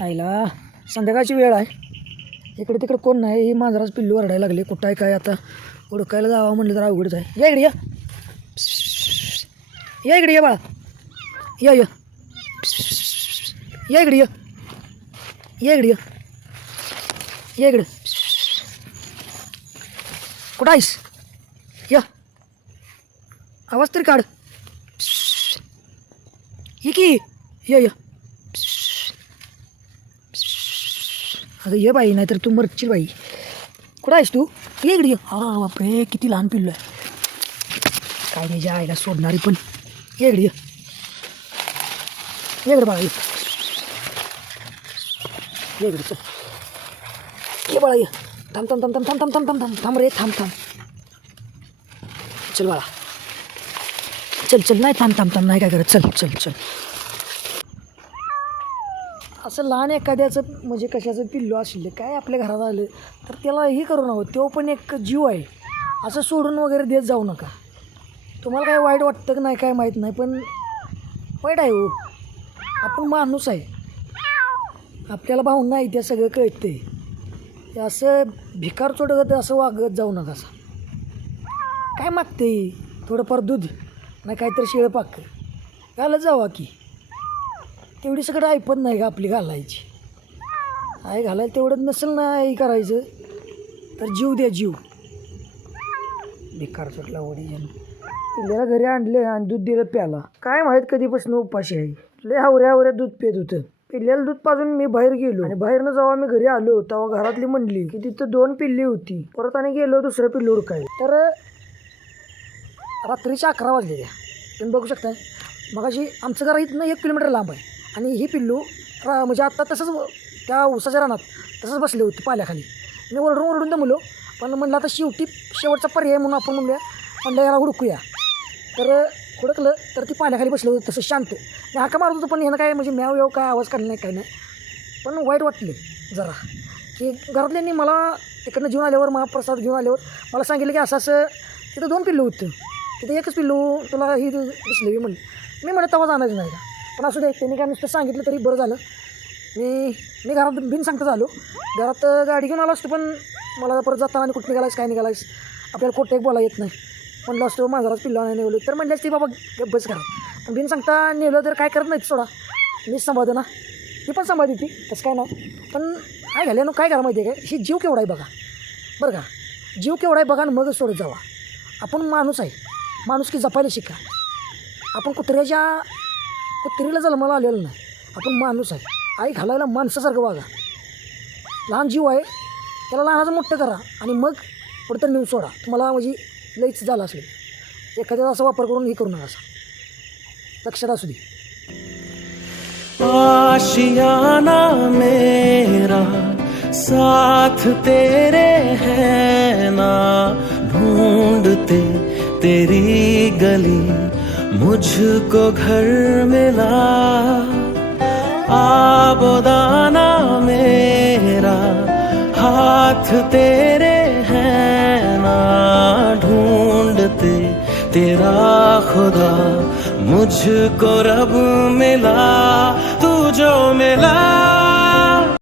आईला संध्याकाळची वेळ आहे. इकडे तिकडे कोण नाही ही मांजराच पिल्लू ओरडायला लागले. कुठं आहे काय आता? ओळखायला जावं म्हणलं तर अवघडच आहे. या इकडे या. या इकडे या बाळा. या या. या इकडे या. या इकडे या. या इकडे. कुठं आहेस? या. आवाज तरी काढ. ये की. या या. अगं ये बाई नाहीतर तू मरशील बाई कुठं आहेस तू ये इकडे ये अरे बापरे किती लहान पिल्लू आहे काय नाही ज्या आईला सोडणारी पण ये इकडे ये इकडे बाळा ये ये इकडे चल ये बाळा ये थांब थांब थांब थांब थांब थांब थांब थांब थांब थांब रे थांब थांब चल बाळा चल चल नाही थांब थांब थांब नाही काय करत चल चल चल असं लहान एखाद्याचं म्हणजे कशाचं पिल्लू असले काय आपल्या घरात आलं तर त्याला हे करू नका. तो पण एक जीव आहे. असं सोडून वगैरे देत जाऊ नका. तुम्हाला काय वाईट वाटतं की नाही काय माहीत नाही पण वाईट आहे हो. आपण माणूस आहे. आपल्याला भावना नाही त्या सगळं कळते ते असं भिकार चोडगत असं वागत जाऊ नका असं. काय मागते थोडंफार दूध नाही काहीतरी शिळं पाक घालत जावा की. तेवढी सगळं ऐपत नाही का आपली घालायची. आहे घालायला तेवढं नसेल ना हे करायचं तर जीव द्या जीव. बेकार सुटला वडीजन पिल्ल्याला घरी आणले आणि दूध दिलं प्याला. काय माहीत कधीपासून उपाशी आहे. लय हावऱ्या हावऱ्या दूध पेत होतं. पिल्ल्याला दूध पाजून मी बाहेर गेलो. आणि बाहेरनं जेव्हा मी घरी आलो तेव्हा घरातली म्हणली की तिथं दोन पिल्ली होती. परत आणि गेलो दुसरं पिल्लू उडकाय तर रात्रीच्या अकरा वाजलेल्या. तुम्ही बघू शकता मग अशी आमचं घर इथनं एक किलोमीटर लांब आहे. आणि ही पिल्लू रा म्हणजे आत्ता तसंच त्या उसाच्या रानात तसंच बसले होते पाल्याखाली. मी ओरडून ओरडून दमलो पण म्हणलं आता शेवटी शेवटचा पर्याय म्हणून आपण म्हणूया म्हणलं याला हुडकूया. तर हुडकलं तर ती पाण्याखाली बसलं होतं तसं शांत. मी हाका मारत होतो पण ह्यानं काय म्हणजे म्याव येऊ काय आवाज काढला नाही काय नाही. पण वाईट वाटले जरा की घरातल्यांनी मला तिकडनं घेऊन आल्यावर महाप्रसाद घेऊन आल्यावर मला सांगितलं की असं असं तिथं दोन पिल्लू होतं. तिथं एकच पिल्लू तुला ही दिसली मी म्हणलं मी म्हणत तेव्हा जाणारच नाही का? पण असू दे त्यांनी काय नुसतं सांगितलं तरी बरं झालं. मी मी घरात बिन सांगता झालो. घरात गाडी घेऊन आलो असतो पण मला परत जाताना आणि कुठं निघालायस काय निघालायस आपल्याला खोटं एक बोला येत नाही. म्हणलं असतो माझाच पिल्ला नाही नेवलं. तर म्हणल्यास ती बाबा बस करा पण बिन सांगता नेलं तर काय करत नाहीत सोडा. मीच सांभाळतो ना. ती पण सांभाळते ती तसं काय नाही. पण काय घाल्यानं काय करा माहिती आहे काय ही जीव केवढा आहे बघा. बरं का? जीव केवढा आहे बघा आणि मगच सोडत जावा. आपण माणूस आहे. माणूस की जपायला शिका. आपण कुत्र्याच्या कुत्रीला जन्माला आलेलं नाही. आपण माणूस आहे. आई घालायला माणसासारखं वागा. लहान जीव आहे. त्याला लहानाचं मोठं करा आणि मग पुढं तर नेऊन सोडा. तुम्हाला म्हणजे लईच झाला असेल. एखाद्याचा असा वापर करून हे करू नका असा. लक्षात असू दे. आशियाना मेरा साथ तेरे है ना ढूंढते तेरी गली। मुझको घर मिला। आबोदाना मेरा हाथ तेरे है ना ढूंढते तेरा खुदा। मुझको रब मिला तू जो मिला।